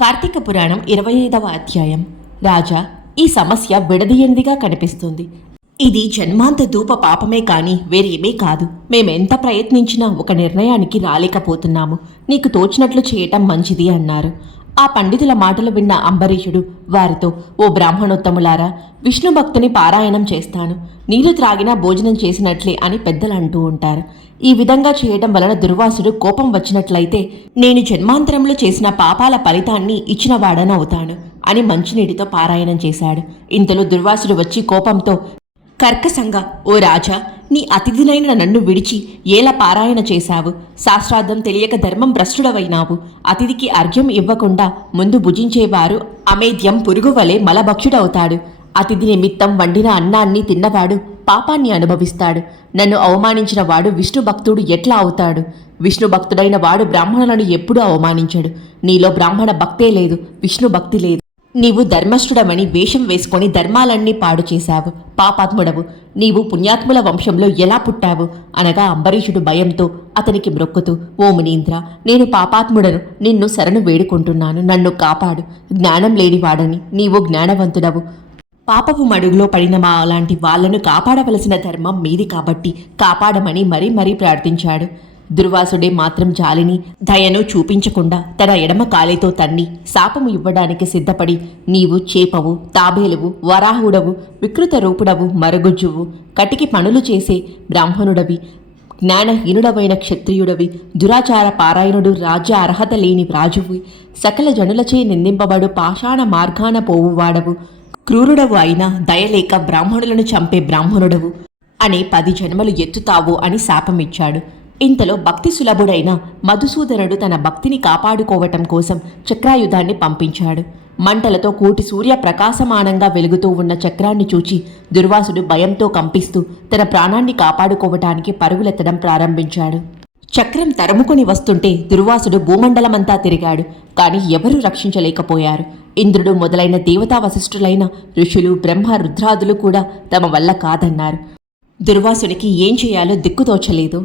కార్తీక పురాణం ఇరవై ఐదవ అధ్యాయం. రాజా ఈ సమస్య విడదీయనిదిగా కనిపిస్తుంది. ఇది జన్మాంత ధూప పాపమే కాని వేరేమీ కాదు. మేమెంత ప్రయత్నించినా ఒక నిర్ణయానికి రాలేకపోతున్నాము. నీకు తోచినట్లు చేయటం మంచిది అన్నారు. ఆ పండితుల మాటలు విన్న అంబరీషుడు వారితో ఓ బ్రాహ్మణోత్తములారా విష్ణు భక్తిని పారాయణం చేస్తాను. నీళ్ళు త్రాగినా భోజనం చేసినట్లే అని పెద్దలు అంటూ ఉంటారు. ఈ విధంగా చేయటం వలన దుర్వాసుడు కోపం వచ్చినట్లయితే నేను జన్మాంతరంలో చేసిన పాపాల ఫలితాన్ని ఇచ్చినవాడనవుతాను అని మంచినీటితో పారాయణం చేశాడు. ఇంతలో దుర్వాసుడు వచ్చి కోపంతో కర్కసంగా ఓ రాజా నీ అతిథినైన నన్ను విడిచి ఏల పారాయణ చేశావు? శాస్త్రార్థం తెలియక ధర్మం భ్రష్టుడవైనావు. అతిథికి అర్ఘ్యం ఇవ్వకుండా ముందు భుజించేవారు అమేద్యం పురుగు వలె మలభక్షుడవుతాడు. అతిథి నిమిత్తం వండిన అన్నాన్ని తిన్నవాడు పాపాన్ని అనుభవిస్తాడు. నన్ను అవమానించిన వాడు విష్ణు భక్తుడు ఎట్లా అవుతాడు? విష్ణు భక్తుడైన వాడు బ్రాహ్మణులను ఎప్పుడూ అవమానించడు. నీలో బ్రాహ్మణ భక్తే లేదు విష్ణు భక్తి లేదు. నీవు ధర్మష్ఠుడమని వేషం వేసుకొని ధర్మాలన్నీ పాడు చేశావు. పాపాత్ముడవు. నీవు పుణ్యాత్ముల వంశంలో ఎలా పుట్టావు? అనగా అంబరీషుడు భయంతో అతనికి మ్రొక్కుతూ ఓ మునీంద్ర నేను పాపాత్ముడను నిన్ను శరణు వేడుకుంటున్నాను. నన్ను కాపాడు. జ్ఞానం లేనివాడని నీవు జ్ఞానవంతుడవు. పాపపు మడుగులో పడిన మా అలాంటి వాళ్ళను కాపాడవలసిన ధర్మం మీది కాబట్టి కాపాడమని మరీ మరీ ప్రార్థించాడు. దుర్వాసుడే మాత్రం జాలిని దయను చూపించకుండా తన ఎడమ కాలితో తన్ని శాపము ఇవ్వడానికి సిద్ధపడి నీవు చేపవు తాబేలువు వరాహుడవు వికృత రూపుడవు మరుగుజ్జువు కటికి పనులు చేసే బ్రాహ్మణుడవి జ్ఞానహీనుడవైన క్షత్రియుడవి దురాచార పారాయణుడు రాజ్య అర్హత లేని రాజువి సకల జనులచే నిందింపబడు పాషాణ మార్గాన పోవువాడవు క్రూరుడవు అయినా దయలేక బ్రాహ్మణులను చంపే బ్రాహ్మణుడవు అనే పది జన్మలు ఎత్తుతావు అని శాపమిచ్చాడు. ఇంతలో భక్తి సులభుడైన మధుసూదనుడు తన భక్తిని కాపాడుకోవటం కోసం చక్రాయుధాన్ని పంపించాడు. మంటలతో కూటి సూర్య ప్రకాశమానంగా వెలుగుతూ ఉన్న చక్రాన్ని చూచి దుర్వాసుడు భయంతో కంపిస్తూ తన ప్రాణాన్ని కాపాడుకోవటానికి పరుగులెత్తడం ప్రారంభించాడు. చక్రం తరుముకొని వస్తుంటే దుర్వాసుడు భూమండలమంతా తిరిగాడు. కాని ఎవరూ రక్షించలేకపోయారు. ఇంద్రుడు మొదలైన దేవతా వశిష్ఠులైన ఋషులు బ్రహ్మ రుద్రాదులు కూడా తమ వల్ల కాదన్నారు. దుర్వాసుడికి ఏం చేయాలో దిక్కుతోచలేదు